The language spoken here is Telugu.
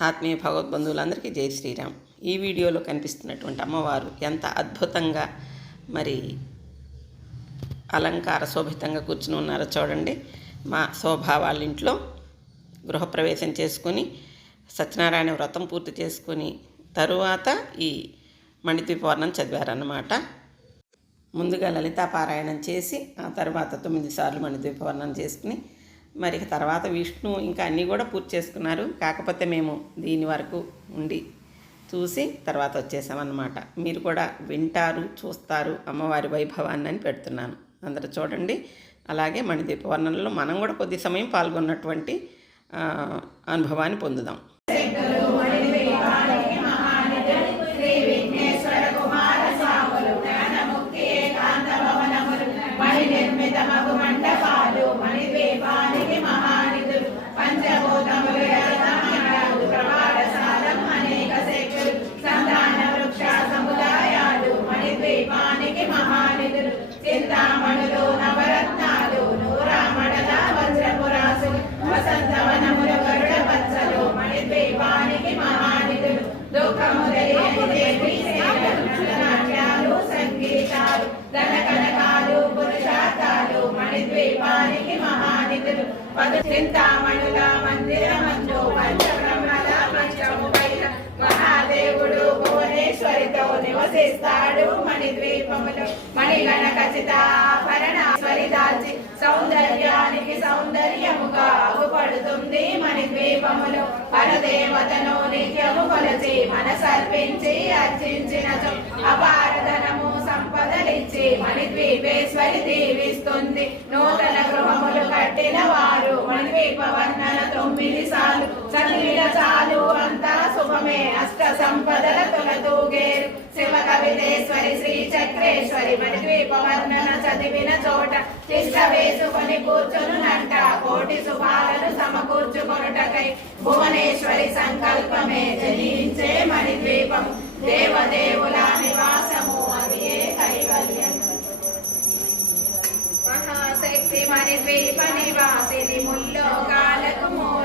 ఆత్మీయ భగవద్బంధువులందరికీ జై శ్రీరామ్. ఈ వీడియోలో కనిపిస్తున్నటువంటి అమ్మవారు ఎంత అద్భుతంగా మరి అలంకార శోభితంగా కూర్చుని ఉన్నారో చూడండి. మా శోభ వాళ్ళ ఇంట్లో గృహప్రవేశం చేసుకొని సత్యనారాయణ వ్రతం పూర్తి చేసుకొని తరువాత ఈ మణిద్వీపవర్ణం చదివారన్నమాట. ముందుగా లలితాపారాయణం చేసి ఆ తర్వాత తొమ్మిది సార్లు మణిద్వీపవర్ణం చేసుకుని మరి తర్వాత విష్ణు ఇంకా అన్నీ కూడా పూర్తి చేసుకున్నారు. కాకపోతే మేము దీని వరకు ఉండి చూసి తర్వాత వచ్చేసామన్నమాట. మీరు కూడా వింటారు చూస్తారు అమ్మవారి వైభవాన్ని అని పెడుతున్నాను. అందరూ చూడండి. అలాగే మణిదీప వర్ణనలో మనం కూడా కొద్ది సమయం పాల్గొన్నటువంటి అనుభవాన్ని పొందుదాం. పదు చింతామణుల మందిరమందు పంచబ్రహ్మల మంచము పైన మహాదేవుడు భువనేశ్వరితో నివసిస్తాడు మణి ద్వీపములు మణిగణ ఖచ్చితాభరణాశ్వరి దాల్చి సౌందర్యానికి సౌందర్యముగా అగుపడుతుంది మణిద్వీపములు. పరదేవతను నిత్యము కొలచి మనసర్పించి అర్చించిన అపారధనము సంపదలిచ్చి మణిద్వీపేశ్వరి దీవిస్తుంది. నూతన గృహములు కట్టిన వారు తొమ్మిది సార్లు. చదివిన చాలు అంతా శుభమే. అష్ట సంపదల తొలతూగేరు శివ కవితేశ్వరి శ్రీ చక్రేశ్వరి. మరి దీపవర్ణన చదివిన చోట తిష్ట వేసుకొని కూర్చునునంట కోటి శుభాలను సమకూర్చుకొనుటకై భువనేశ్వరి సంకల్పమే. జయించే మణిద్వీపం దేవదేవుల దేవదేవులాని. నిర్వేప నివాసిని ముల్లోకాలకు మూల